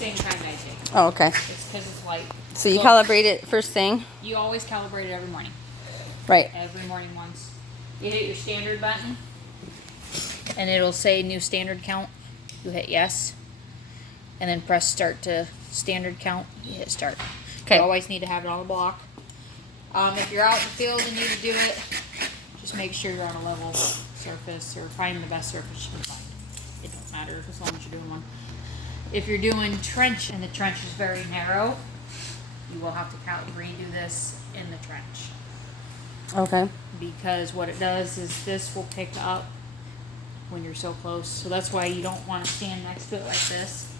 same time I take. Oh, okay. It's because it's light. So you calibrate it first thing? You always calibrate it every morning. Right. Every morning once. You hit your standard button, and it'll say new standard count. You hit yes, and then press start to standard count. You hit start. Okay. You always need to have it on the block. If you're out in the field and need to do it, just make sure you're on a level surface or find the best surface you can find. It don't matter as long as you're doing one. If you're doing trench and the trench is very narrow, you will have to redo this in the trench. Okay. Because what it does is this will pick up when you're so close. So that's why you don't want to stand next to it like this.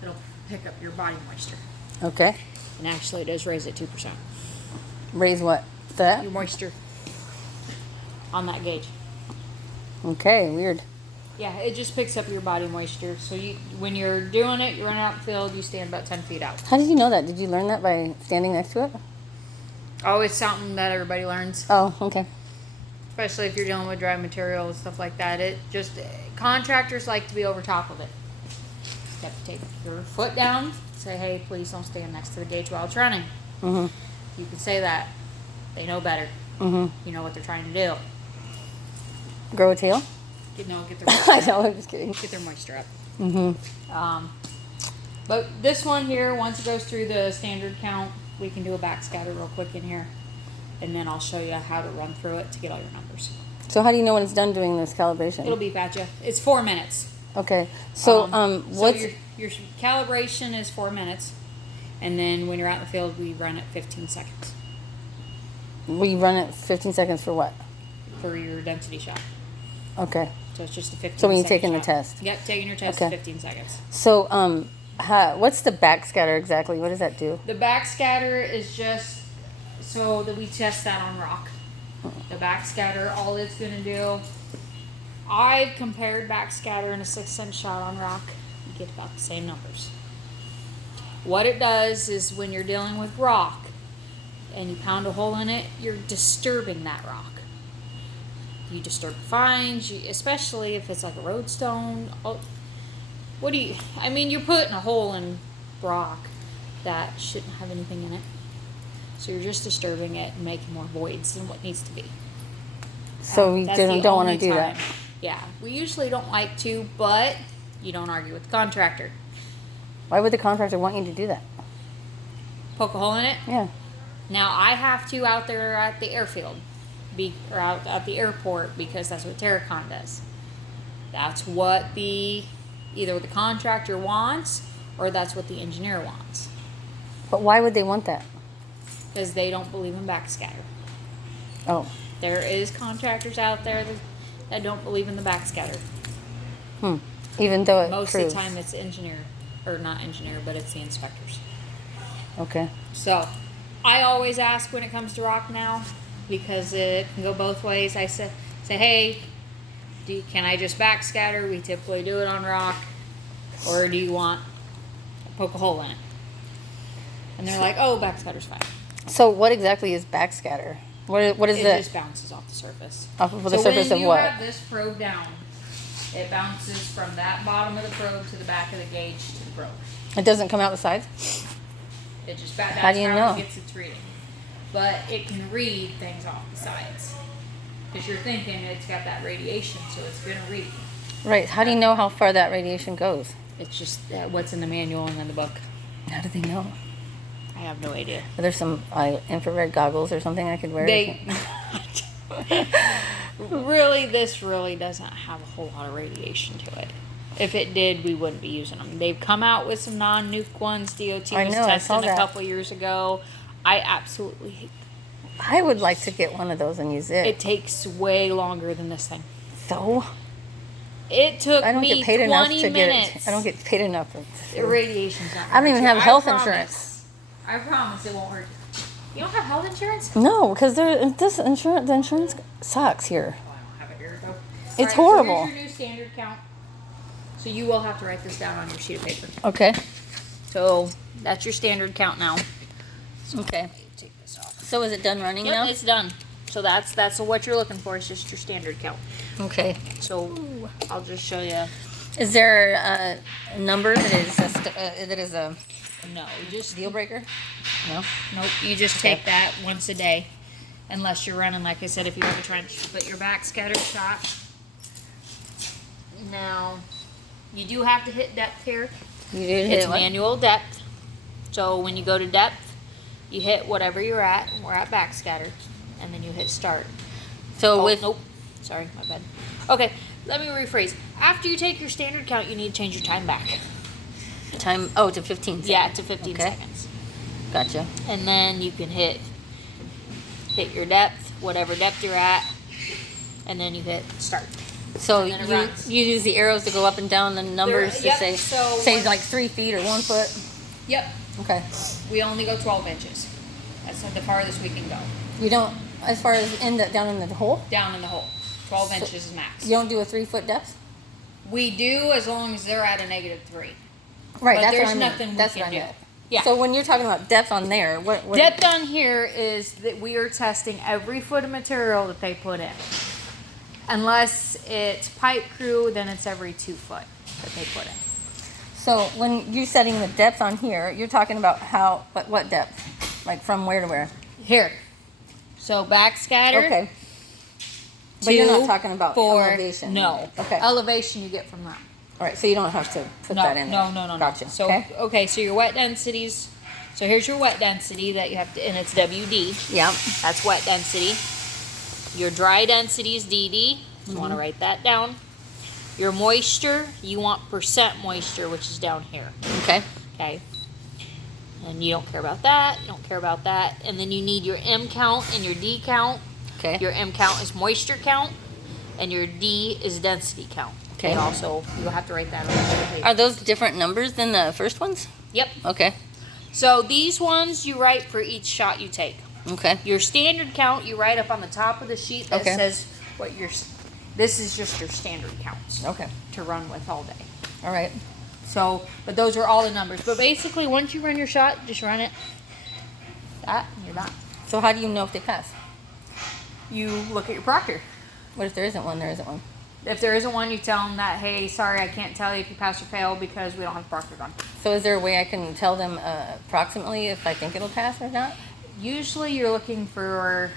It'll pick up your body moisture. Okay. And actually it does raise it 2%. Raise what? That? Your moisture on that gauge. Okay, weird. Yeah, it just picks up your body moisture. So when you're doing it, you're running out in the field, you stand about 10 feet out. How did you know that? Did you learn that by standing next to it? Oh, it's something that everybody learns. Oh, okay. Especially if you're dealing with dry material and stuff like that. Contractors like to be over top of it. You have to take your foot down, say, hey, please don't stand next to the gauge while it's running. Mm-hmm. You can say that. They know better. Mm-hmm. You know what they're trying to do. Grow a tail? Get their moisture I know, I'm just kidding. Get their moisture up. Mm-hmm. But this one here, once it goes through the standard count, we can do a backscatter real quick in here. And then I'll show you how to run through it to get all your numbers. So how do you know when it's done doing this calibration? It'll beep at you. It's 4 minutes. Okay. So, what's... So your calibration is 4 minutes. And then when you're out in the field, we run it 15 seconds. We run it 15 seconds for what? For your density shot. Okay. So it's just a 15 second So when you're taking shot. the test? Yep, taking your test, Okay. 15 seconds. So, what's the backscatter exactly? What does that do? The backscatter is just so that we test that on rock. The backscatter, all it's going to do, I've compared backscatter and a 6-cent shot on rock. You get about the same numbers. What it does is when you're dealing with rock and you pound a hole in it, you're disturbing that rock. You disturb fines, especially if it's like a roadstone. You're putting a hole in rock that shouldn't have anything in it. So you're just disturbing it and making more voids than what needs to be. So we don't want to do that. Yeah, we usually don't like to, but you don't argue with the contractor. Why would the contractor want you to do that? Poke a hole in it? Yeah. Now, I have to out there at the airfield, or out at the airport, because that's what Terracon does. That's what either the contractor wants, or that's what the engineer wants. But why would they want that? Because they don't believe in backscatter. Oh. There is contractors out there that don't believe in the backscatter. Even though it Most proves. of the time it's not engineer, but it's the inspectors. Okay. So, I always ask when it comes to rock now, because it can go both ways. I say, hey, can I just backscatter? We typically do it on rock. Or do you want to poke a hole in it? And they're like, oh, backscatter's fine. So what exactly is backscatter? What is it? It Just bounces off the surface. Off of the surface of what? When you have this probe down, it bounces from that bottom of the probe to the back of the gauge to the probe. It doesn't come out the sides? It just that's how do you know? It gets its reading. But it can read things off the sides. Because you're thinking it's got that radiation, so it's going to read. Right. How do you know how far that radiation goes? It's just what's in the manual and in the book. How do they know? I have no idea. Are there some infrared goggles or something I could wear? This really doesn't have a whole lot of radiation to it. If it did, we wouldn't be using them. They've come out with some non-nuke ones. DOT was testing a couple years ago. I absolutely hate them. I would like to get one of those and use it. It takes way longer than this thing. So? It took me 20 minutes. I don't get paid enough for the radiation's not. I don't even have health insurance. I promise it won't hurt you. You don't have health insurance? No, because the insurance sucks here. Oh, I don't have it here though. It's horrible. So here's your new standard count. So you will have to write this down on your sheet of paper. Okay. So that's your standard count now. So okay. Take this off. So is it done running now? Yep, it's done. So that's what you're looking for. Is just your standard count. Okay. So I'll just show you. Is there a number that is a No, you just deal breaker? No. Nope, you just Okay. take that once a day. Unless you're running, like I said, if you have a trench. But your backscatter shot. Now, you do have to hit depth here. You did hit It's what? manual depth. So when you go to depth, you hit whatever you're at. We're at backscatter. And then you hit start. So Oh, with nope. Sorry, my bad. Okay, let me rephrase. After you take your standard count, you need to change your time back. time, to 15 seconds. Yeah, to 15 Okay. seconds. Gotcha. And then you can hit your depth, whatever depth you're at, and then you hit start. So And then it you runs. use the arrows to go up and down the numbers to yep, say so say one- like 3 feet or 1 foot. Yep. Okay. We only go 12 inches. That's the farthest we can go. You don't, as far as down in the hole. Down in the hole. 12 So- inches is max. You don't do a 3 foot depth. We do as long as they're at a -3. Right. But that's there's what I meant. nothing we That's can what I do. meant. Yeah. So when you're talking about depth on there, what Depth on here is that we are testing every foot of material that they put in. Unless it's pipe crew, then it's every 2 foot that they put in. So when you're setting the depth on here, you're talking about what depth? Like from where to where? Here. So backscatter. Okay. But you're not 2, talking about 4, elevation. No. Okay. Elevation you get from that. All right. So you don't have to put No, that in there. no. Gotcha. So okay. so your wet densities. So here's your wet density that you have to, and it's WD. Yeah. That's wet density. Your dry density is DD. You want to write that down. Your moisture, you want percent moisture, which is down here. Okay. Okay. And you don't care about that. You don't care about that. And then you need your M count and your D count. Okay. Your M count is moisture count, and your D is density count. Okay. And also, you'll have to write that on the paper. Are those different numbers than the first ones? Yep. Okay. So these ones you write for each shot you take. Okay. Your standard count you write up on the top of the sheet that Okay. says what your. This is just your standard counts Okay. to run with all day. All right. So, but those are all the numbers. But basically, once you run your shot, just run it. That, and you're done. So how do you know if they pass? You look at your proctor. What if there isn't one? There isn't one. If there isn't one, you tell them that, hey, sorry, I can't tell you if you pass or fail because we don't have proctor done. So is there a way I can tell them approximately if I think it'll pass or not? Usually, you're looking for.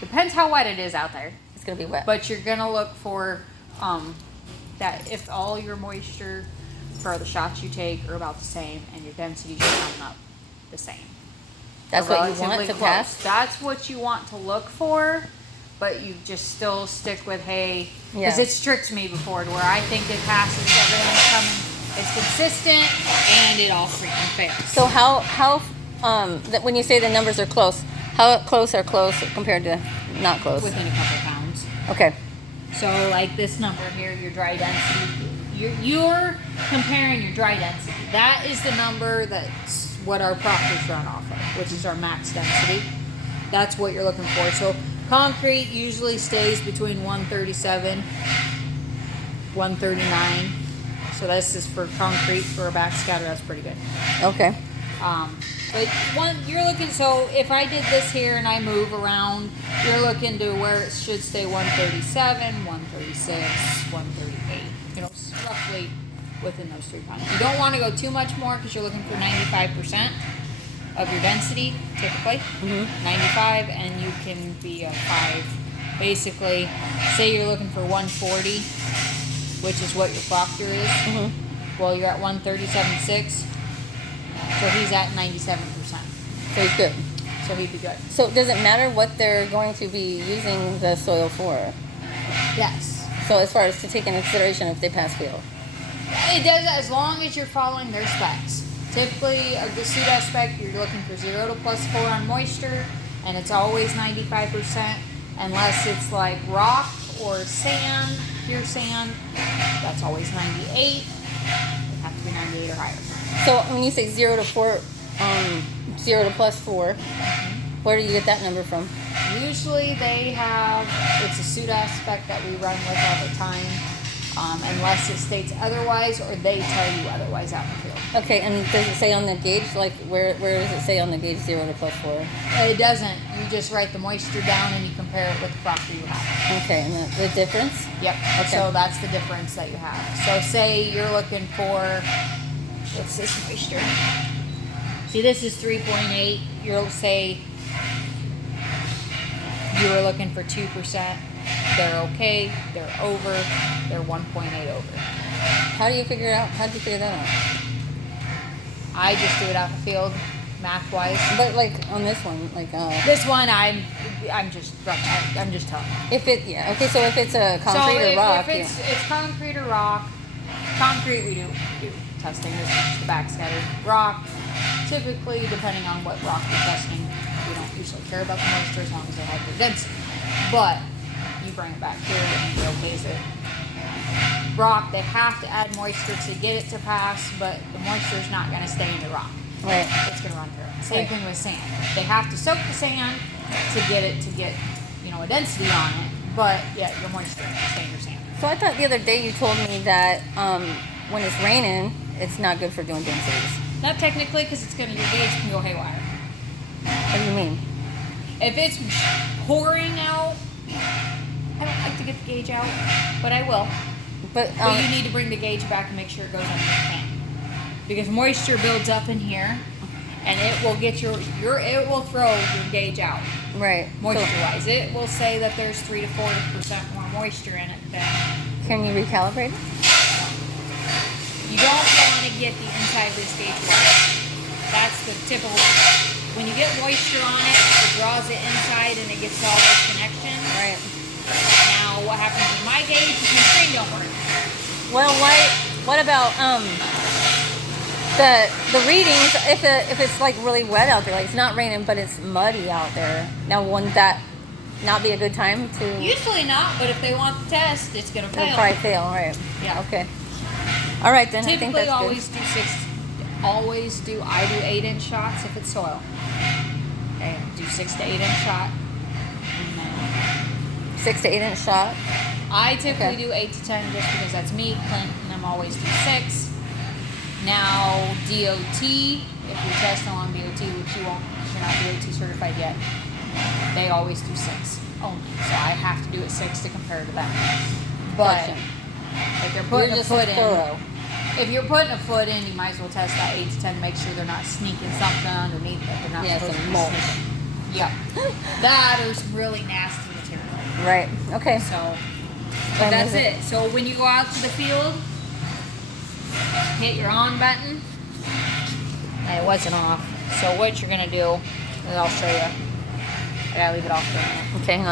Depends how wet it is out there. It's gonna be wet. But you're gonna look for that if all your moisture for the shots you take are about the same and your densities are coming up the same. That's Or what you want relatively to close. pass. That's what you want to look for, but you just still stick with hey, because Yeah. it's tricked me before to where I think it passes, everything's coming, it's consistent, and it all freaking fails. So how that when you say the numbers are close, how close are close compared to not close? Within a couple pounds. Okay. So like this number here, your dry density, you're comparing your dry density. That is the number that's what our proctors run off of, which is our max density. That's what you're looking for. So concrete usually stays between 137, 139. So this is for concrete. For a backscatter, that's pretty good. Okay. But you're looking, so if I did this here and I move around, you're looking to where it should stay 137, 136, 138. You know, roughly within those 3 pounds. You don't want to go too much more because you're looking for 95% of your density, typically. 95, and you can be a 5. Basically, say you're looking for 140, which is what your proctor is. Well, you're at 137.6. So he's at 97%. So he's good. So he'd be good. So does it matter what they're going to be using the soil for? Yes. So as far as to take into consideration if they pass fail. It does as long as you're following their specs. Typically, a Gasuda spec, you're looking for 0 to +4 on moisture, and it's always 95%, unless it's like rock or sand, pure sand. That's always 98. It have to be 98 or higher. So when you say 0 to 4, 0 to +4, where do you get that number from? Usually they have, it's a Suda spec that we run with all the time. unless it states otherwise or they tell you otherwise out in the field. Okay, and does it say on the gauge, like where does it say on the gauge 0 to +4? It doesn't. You just write the moisture down and you compare it with the crop you have. Okay, and the difference? Yep. Okay. So that's the difference that you have. So say you're looking for, what's this moisture? See, this is 3.8. You'll say you were looking for 2%. They're okay. They're over. They're 1.8 over. How do you figure it out? How do you figure that out? I just do it out in the field, math wise. But like on this one, like this one, I'm just telling you. If it okay, so if it's a concrete or rock, if it's concrete or rock, concrete we do testing. This is just the backscattered. Rock, typically depending on what rock you're testing, we don't usually care about the moisture as long as they have the density. But you bring it back here and it okays it. Rock, they have to add moisture to get it to pass, but the moisture is not going to stay in the rock. right? It's going to run through it. Same thing with sand. They have to soak the sand to get a density on it, but yeah, your moisture will stay in your sand. So I thought the other day you told me that when it's raining, it's not good for doing densities. Not technically, because your gauge can go haywire. What do you mean? If it's pouring out, I don't like to get the gauge out, but I will. But you need to bring the gauge back and make sure it goes under the fan. Because moisture builds up in here, and it will get it will throw your gauge out. right. Moisture-wise, it will say that there's 3 to 4% more moisture in it than. Can you recalibrate it? You don't want to get the inside of this gauge wet. That's the typical. When you get moisture on it, it draws it inside and it gets all those connections. Right. Now, what happens with my gauge is my string don't work. Well, what about the readings? If it's like really wet out there, like it's not raining but it's muddy out there. Now, wouldn't that not be a good time to? Usually not, but if they want the test, it's gonna fail. It'll probably fail, right? Yeah. Okay. All right then. Typically, I think that's always good. do 6. I do 8-inch shots if it's soil. Okay, do 6 to 8-inch shot. And then 6 to 8 inch shot. I typically Okay. do 8 to 10 just because that's me. Clint and I'm always do 6. Now DOT, if you're testing along DOT, which you won't, if you're not DOT certified yet, they always do 6 only. So I have to do it 6 to compare to them. But Question. if they're putting You're a just foot thorough. if you're putting a foot in, you might as well test that 8 to 10 to make sure they're not sneaking something underneath that they're not Yeah, supposed some to be mulch. sneaking. Yeah. That or some really nasty material. Right. Okay. So, but Time that's is it? it. So when you go out to the field, hit your on button. And it wasn't off. So what you're going to do is I'll show you. I gotta leave it off for a minute. Okay. Hang on.